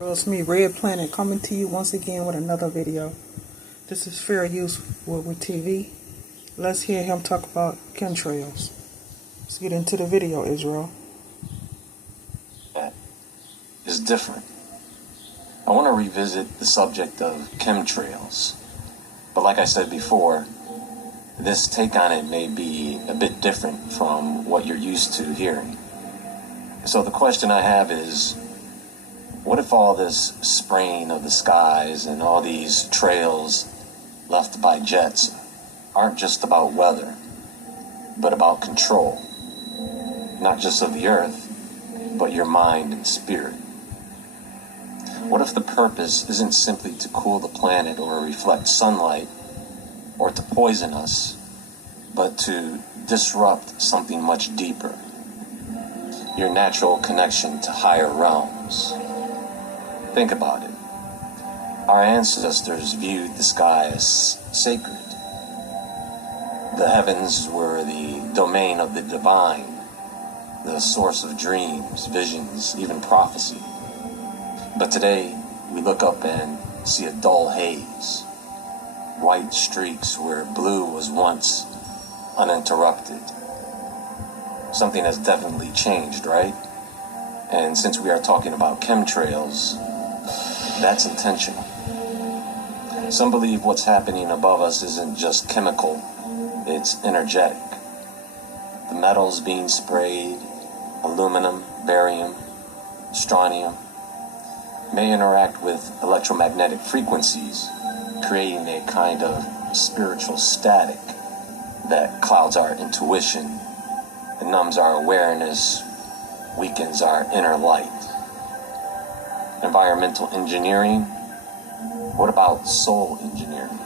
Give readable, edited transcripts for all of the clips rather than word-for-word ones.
It's me, Red Planet, coming to you once again with another video. This is Fair Use with TV. Let's hear him talk about chemtrails. Let's get into the video, Israel. That is different. I want to revisit the subject of chemtrails. But like I said before, this take on it may be a bit different from what you're used to hearing. So the question I have is, what if all this spraying of the skies and all these trails left by jets aren't just about weather, but about control, not just of the earth, but your mind and spirit? What if the purpose isn't simply to cool the planet or reflect sunlight or to poison us, but to disrupt something much deeper, your natural connection to higher realms? Think about it. Our ancestors viewed the sky as sacred. The heavens were the domain of the divine, the source of dreams, visions, even prophecy. But today, we look up and see a dull haze, white streaks where blue was once uninterrupted. Something has definitely changed, right? And since we are talking about chemtrails, that's intentional. Some believe what's happening above us isn't just chemical, it's energetic. The metals being sprayed, aluminum, barium, strontium, may interact with electromagnetic frequencies, creating a kind of spiritual static that clouds our intuition, and numbs our awareness, weakens our inner light. Environmental engineering? What about soul engineering?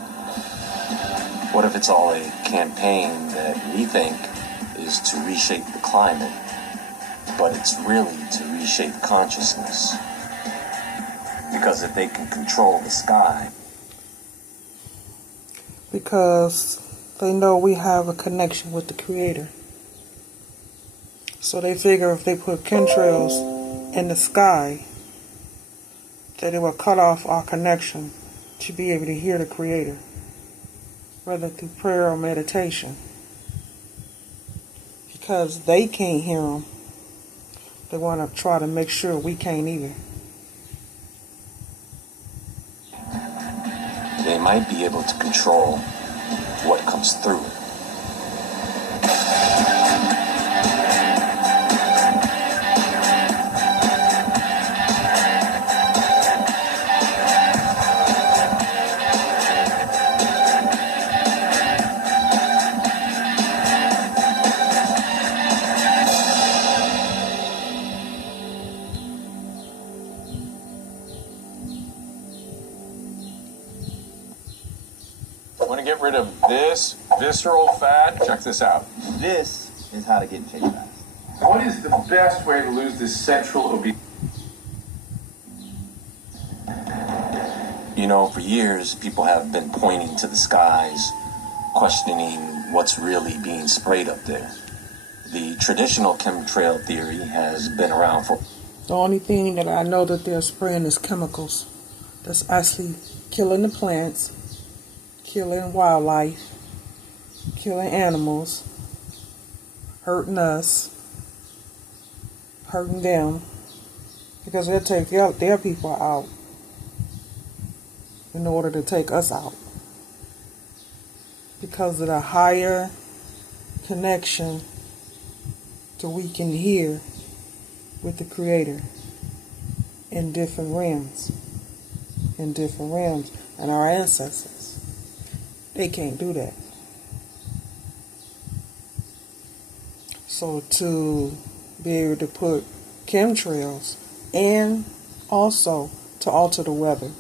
What if it's all a campaign that we think is to reshape the climate, but it's really to reshape consciousness? Because if they can control the sky, Because they know we have a connection with the Creator. So they figure if they put chemtrails in the sky, that it will cut off our connection to be able to hear the Creator, whether through prayer or meditation. Because they can't hear Him, they want to try to make sure we can't either. they might be able to control what comes through it. Want to get rid of this visceral fat? Check this out. This is how to get in shape fast. What is the best way to lose this central obesity? You know, for years, people have been pointing to the skies, questioning what's really being sprayed up there. The traditional chemtrail theory has been around for... The only thing that I know that they're spraying is chemicals. That's actually killing the plants, killing wildlife, killing animals, hurting us, hurting them, because they'll take their people out in order to take us out. Because of the higher connection that we can hear with the Creator in different realms. And our ancestors, they can't do that. So to be able to put chemtrails and also to alter the weather.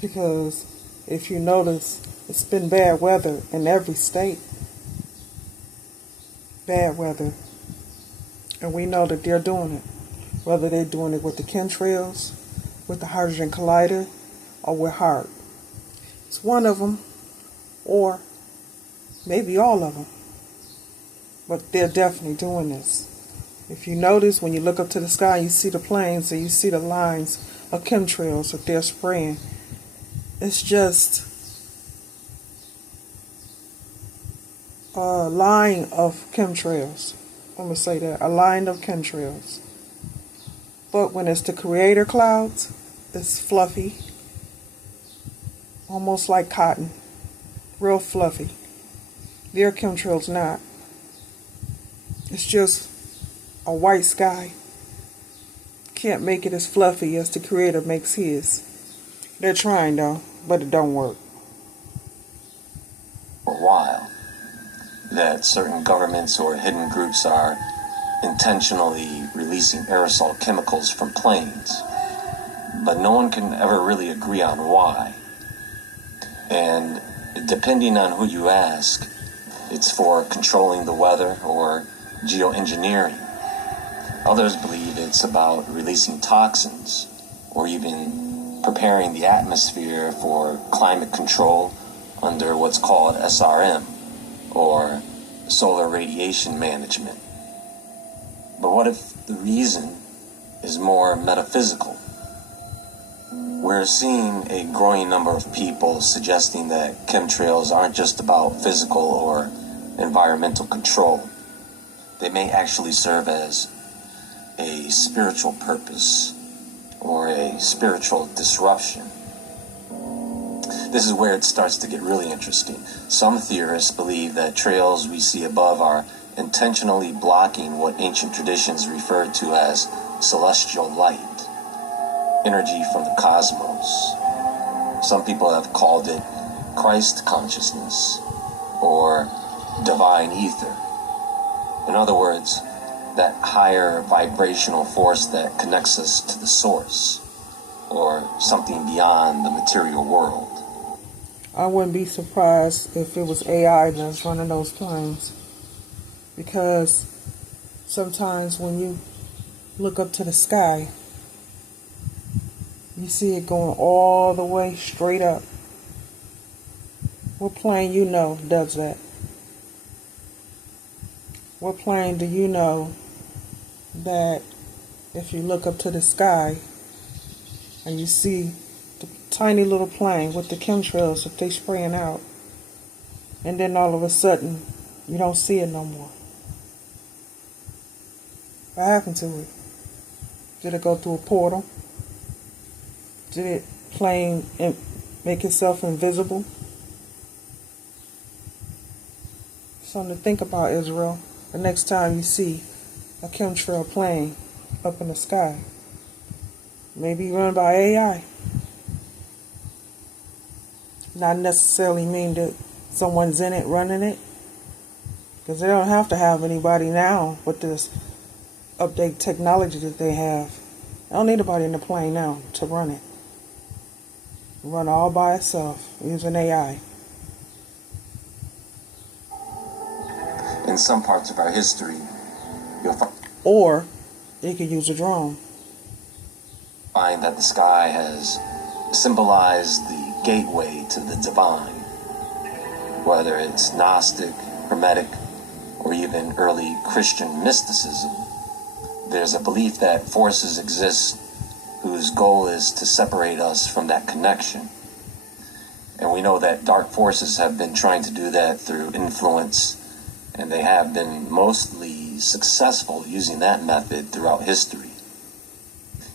Because if you notice, it's been bad weather in every state. Bad weather. And we know that they're doing it. Whether they're doing it with the chemtrails, with the hydrogen collider, or with HAARP. It's one of them, or maybe all of them. But they're definitely doing this. If you notice, when you look up to the sky, you see the planes and you see the lines of chemtrails that they're spraying. It's just a line of chemtrails. I'm going to say that, a line of chemtrails. But when it's the creator clouds, it's fluffy, almost like cotton, real fluffy. Their chemtrails not. It's just a white sky. Can't make it as fluffy as the creator makes his. They're trying though, but it don't work. For a while, that certain governments or hidden groups are intentionally releasing aerosol chemicals from planes, but no one can ever really agree on why. And depending on who you ask, it's for controlling the weather or geoengineering. Others believe it's about releasing toxins or even preparing the atmosphere for climate control under what's called SRM, or solar radiation management. But what if the reason is more metaphysical? We're seeing a growing number of people suggesting that chemtrails aren't just about physical or environmental control. They may actually serve as a spiritual purpose or a spiritual disruption. This is where it starts to get really interesting. Some theorists believe that trails we see above are intentionally blocking what ancient traditions referred to as celestial light, energy from the cosmos. Some people have called it Christ consciousness or divine ether. In other words, that higher vibrational force that connects us to the source, or something beyond the material world. I wouldn't be surprised if it was AI that's running those planes, because sometimes when you look up to the sky, you see it going all the way straight up. What plane you know does that? What plane do you know that if you look up to the sky and you see the tiny little plane with the chemtrails that they spraying out, and then all of a sudden you don't see it no more? What happened to it? Did it go through a portal? Did it plane make itself invisible? Something to think about, Israel. The next time you see a chemtrail plane up in the sky, maybe run by AI. Not necessarily mean that someone's in it running it, because they don't have to have anybody now with this update technology that they have. They don't need anybody in the plane now to run it. Run all by itself using AI. In some parts of our history, you'll Or you could use a drone. find that the sky has symbolized the gateway to the divine, whether it's Gnostic, Hermetic, or even early Christian mysticism. There's a belief that forces exist whose goal is to separate us from that connection. And we know that dark forces have been trying to do that through influence, and they have been mostly successful using that method throughout history.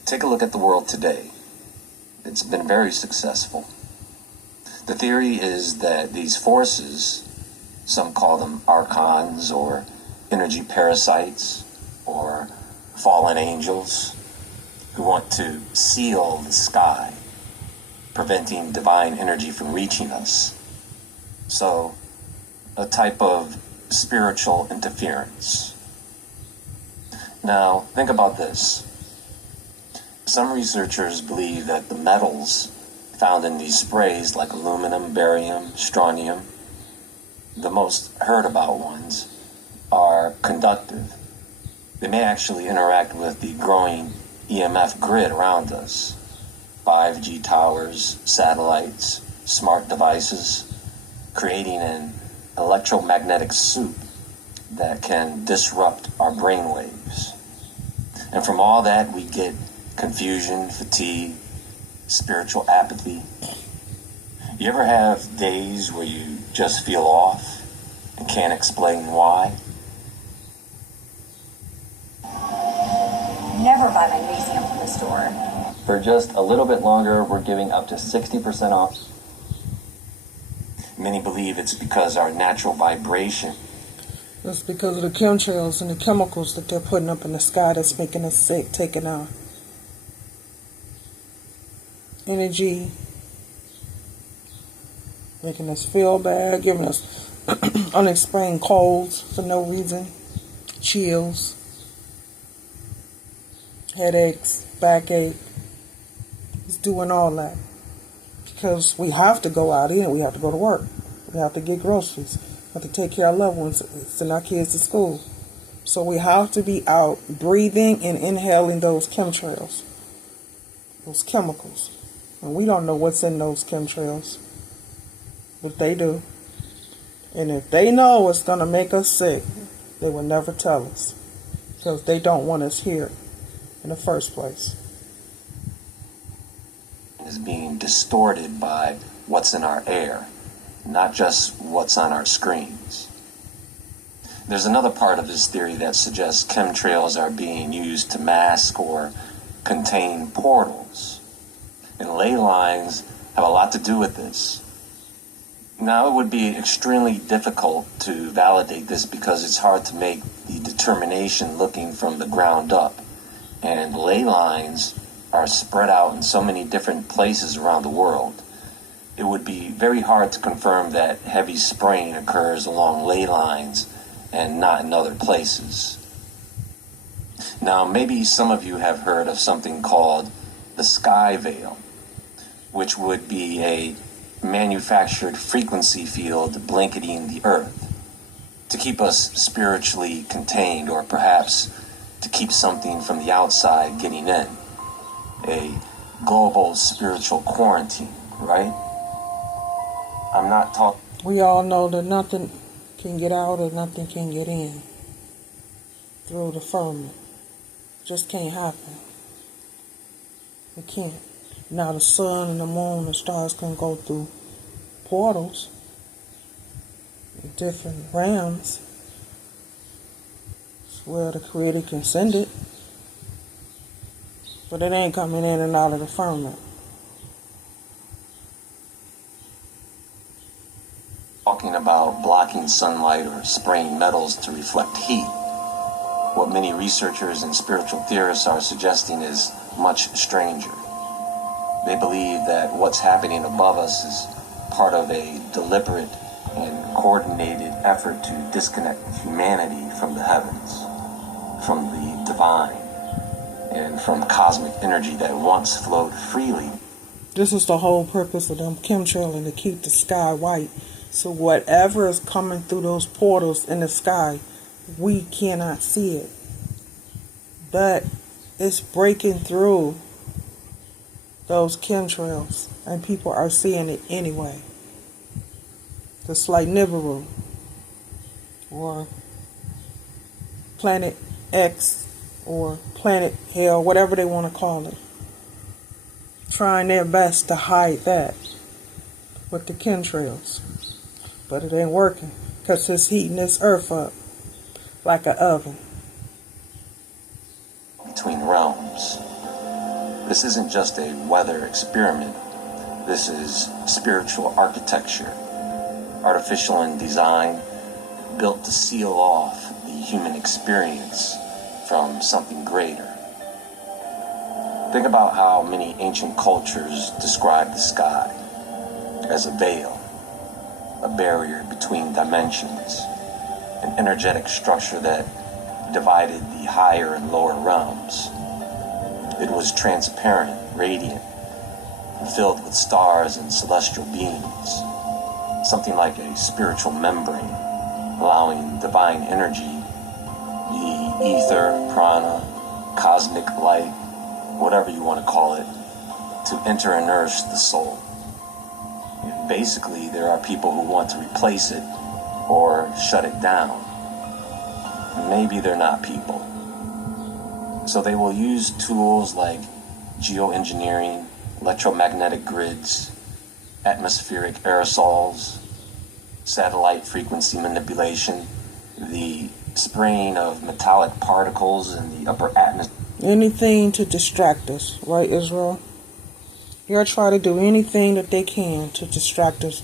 Take a look at the world today. It's been very successful. The theory is that these forces, some call them archons or energy parasites or fallen angels, who want to seal the sky, preventing divine energy from reaching us. So, a type of spiritual interference. Now, think about this. Some researchers believe that the metals found in these sprays, like aluminum, barium, strontium, the most heard about ones, are conductive. They may actually interact with the growing EMF grid around us. 5G towers, satellites, smart devices, creating an electromagnetic soup that can disrupt our brainwaves. And from all that, we get confusion, fatigue, spiritual apathy. You ever have days where you just feel off and can't explain why? Never buy magnesium from the store. For just a little bit longer, we're giving up to 60% off. Many believe it's because our natural vibration. It's because of the chemtrails and the chemicals that they're putting up in the sky that's making us sick, taking our energy, making us feel bad, giving us unexplained colds for no reason, chills, headaches, backache. It's doing all that because we have to go out in, we have to go to work, we have to get groceries, we have to take care of loved ones, send our kids to school. So we have to be out breathing and inhaling those chemtrails, those chemicals. And we don't know what's in those chemtrails, but they do. And if they know it's going to make us sick, they will never tell us because they don't want us here in the first place. Is being distorted by what's in our air, not just what's on our screens. There's another part of this theory that suggests chemtrails are being used to mask or contain portals. And ley lines have a lot to do with this. Now, it would be extremely difficult to validate this because it's hard to make the determination looking from the ground up. And ley lines are spread out in so many different places around the world. It would be very hard to confirm that heavy spraying occurs along ley lines and not in other places. Now, maybe some of you have heard of something called the sky veil, which would be a manufactured frequency field blanketing the earth to keep us spiritually contained, or perhaps to keep something from the outside getting in. A global spiritual quarantine, right? I'm not talking. We all know that nothing can get out or nothing can get in through the firmament. Just can't happen. It can't. Now the sun and the moon and stars can go through portals in different realms. It's where the Creator can send it. But it ain't coming in and out of the firmament. Talking about blocking sunlight or spraying metals to reflect heat. What many researchers and spiritual theorists are suggesting is much stranger. They believe that what's happening above us is part of a deliberate and coordinated effort to disconnect humanity from the heavens, from the divine, and from cosmic energy that once flowed freely. This is the whole purpose of them chemtrailing, to keep the sky white. So whatever is coming through those portals in the sky, we cannot see it. But it's breaking through those chemtrails, and people are seeing it anyway. Just like Nibiru, or Planet X, or Planet Hell, whatever they want to call it. Trying their best to hide that with the chemtrails. But it ain't working, because it's heating this earth up like an oven. Between realms. This isn't just a weather experiment. This is spiritual architecture, artificial in design, built to seal off the human experience from something greater. Think about how many ancient cultures describe the sky as a veil, a barrier between dimensions, an energetic structure that divided the higher and lower realms. It was transparent, radiant, and filled with stars and celestial beings, something like a spiritual membrane, allowing divine energy, the ether, prana, cosmic light, whatever you want to call it, to enter and nourish the soul. And basically, there are people who want to replace it or shut it down. Maybe they're not people. So they will use tools like geoengineering, electromagnetic grids, atmospheric aerosols, satellite frequency manipulation, the spraying of metallic particles in the upper atmosphere. Anything to distract us, right, Israel? They'll try to do anything that they can to distract us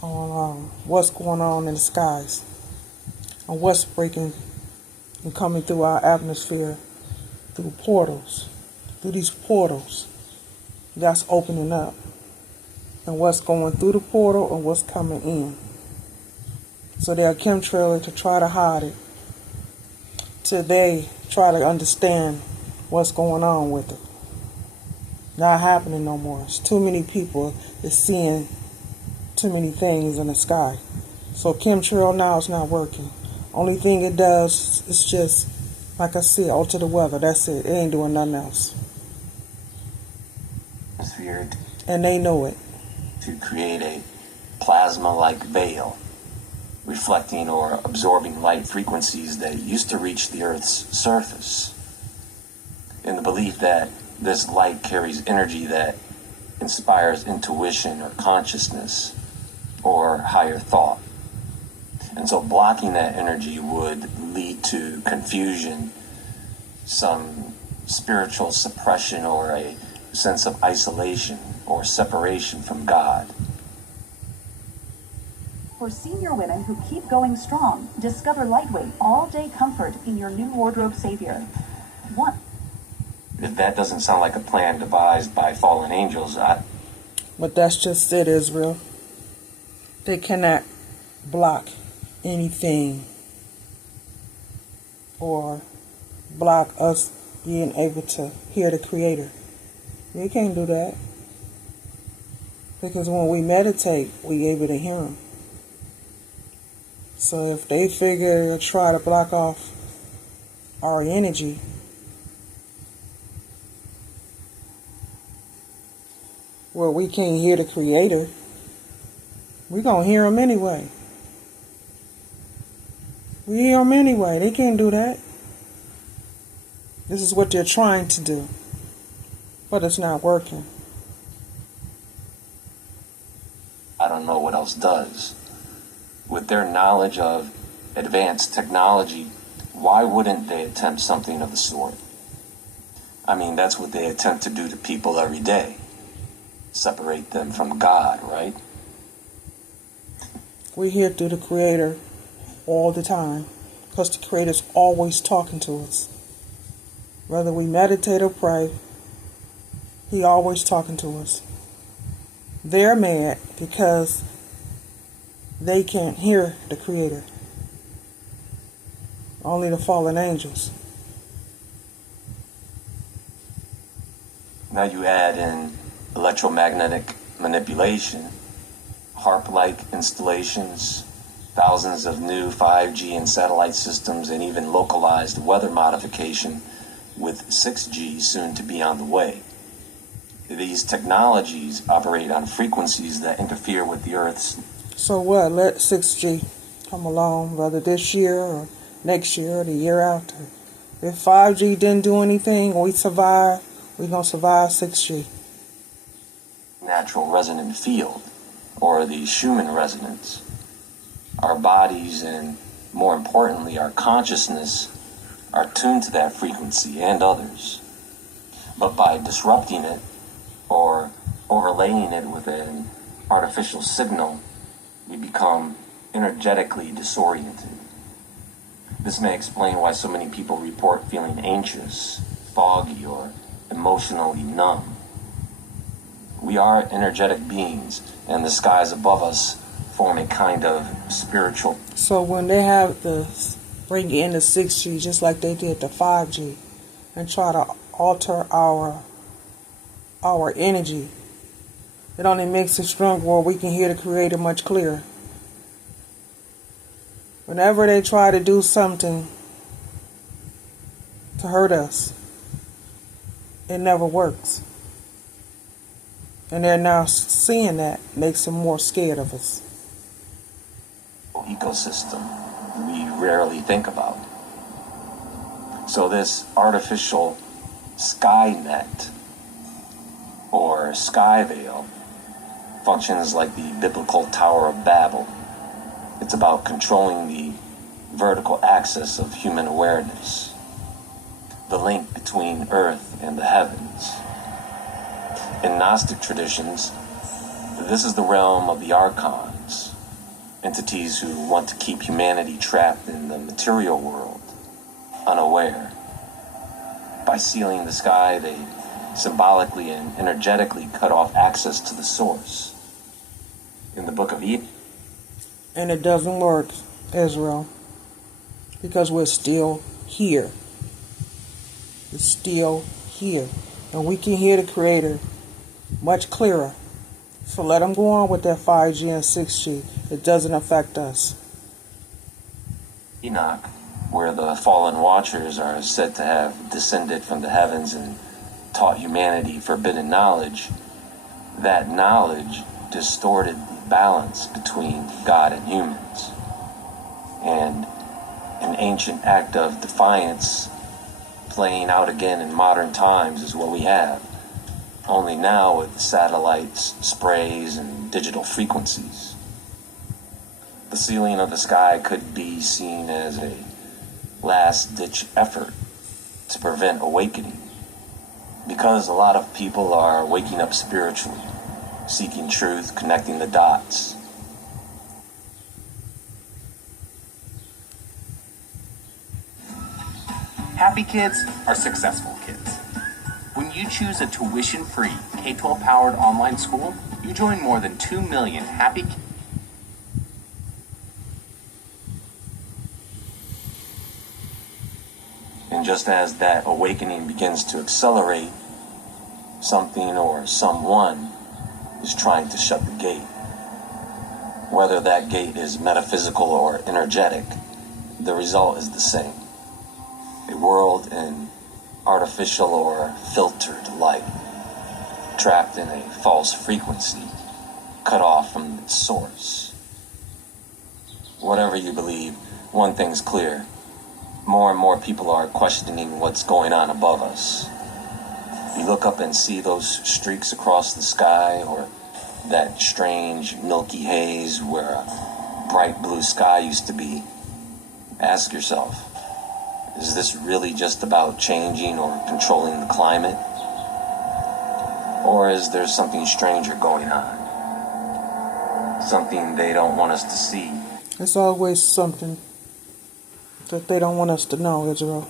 on what's going on in the skies, on what's breaking and coming through our atmosphere, through portals, through these portals that's opening up, and what's going through the portal and what's coming in. So they'll chemtrail it to try to hide it, till they try to understand what's going on with it. Not happening no more. It's too many people is seeing too many things in the sky. So chemtrail now is not working. Only thing it does is just, like I said, alter the weather. That's it. It ain't doing nothing else. And they know it. To create a plasma-like veil, reflecting or absorbing light frequencies that used to reach the Earth's surface, in the belief that this light carries energy that inspires intuition or consciousness or higher thought. And so blocking that energy would lead to confusion, some spiritual suppression, or a sense of isolation or separation from God. For senior women who keep going strong, discover lightweight, all-day comfort in your new wardrobe savior. If that doesn't sound like a plan devised by fallen angels, But that's just it, Israel. They cannot block anything or block us being able to hear the Creator. They can't do that. Because when we meditate, we able to hear Him. So if they figure to try to block off our energy, well, we can't hear the Creator, we're going to hear Him anyway. We hear Him anyway. They can't do that. This is what they're trying to do. But it's not working. I don't know what else does. With their knowledge of advanced technology, why wouldn't they attempt something of the sort? I mean, that's what they attempt to do to people every day. Separate them from God, right? We hear through the Creator all the time, because the Creator's always talking to us. Whether we meditate or pray, He always talking to us. They're mad because they can't hear the Creator. Only the fallen angels. Now you add in electromagnetic manipulation, harp-like installations, thousands of new 5G and satellite systems, and even localized weather modification with 6G soon to be on the way. These technologies operate on frequencies that interfere with the Earth's... So what? Let 6G come along, whether this year or next year or the year after. If 5G didn't do anything, we survive, we're going to survive 6G. natural resonant field, or the Schumann resonance. Our bodies, and more importantly, our consciousness, are tuned to that frequency and others. But by disrupting it, or overlaying it with an artificial signal, we become energetically disoriented. This may explain why so many people report feeling anxious, foggy, or emotionally numb. We are energetic beings, and the skies above us form a kind of spiritual... So when they have to bring in the 6G, just like they did the 5G, and try to alter our energy, it only makes it stronger where we can hear the Creator much clearer. Whenever they try to do something to hurt us, it never works. And they're now seeing that makes them more scared of us. ecosystem we rarely think about. So this artificial sky net or sky veil functions like the biblical Tower of Babel. It's about controlling the vertical axis of human awareness, the link between earth and the heavens. In Gnostic traditions, this is the realm of the archons, entities who want to keep humanity trapped in the material world, unaware. By sealing the sky, they symbolically and energetically cut off access to the source. In the Book of Eden. And it doesn't work, Israel, because we're still here. We're still here. And we can hear the Creator much clearer. So let them go on with their 5G and 6G. It doesn't affect us. Enoch, where the fallen watchers are said to have descended from the heavens and taught humanity forbidden knowledge, that knowledge distorted the balance between God and humans. And an ancient act of defiance playing out again in modern times is what we have. Only now with satellites, sprays, and digital frequencies. The sealing of the sky could be seen as a last-ditch effort to prevent awakening. Because a lot of people are waking up spiritually, seeking truth, connecting the dots. Happy kids are successful kids. When you choose a tuition-free K-12 powered online school, you join more than 2 million happy kids. And just as that awakening begins to accelerate, something or someone is trying to shut the gate. Whether that gate is metaphysical or energetic, the result is the same. A world in artificial or filtered light, trapped in a false frequency, cut off from its source. Whatever you believe, one thing's clear. More and more people are questioning what's going on above us. You look up and see those streaks across the sky, or that strange milky haze where a bright blue sky used to be. Ask yourself, is this really just about changing or controlling the climate? Or is there something stranger going on? Something they don't want us to see? It's always something that they don't want us to know, Israel.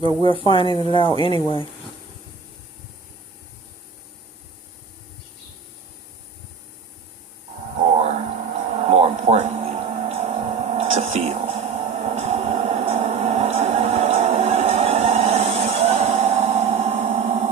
But we're finding it out anyway. Or, more importantly, to feel.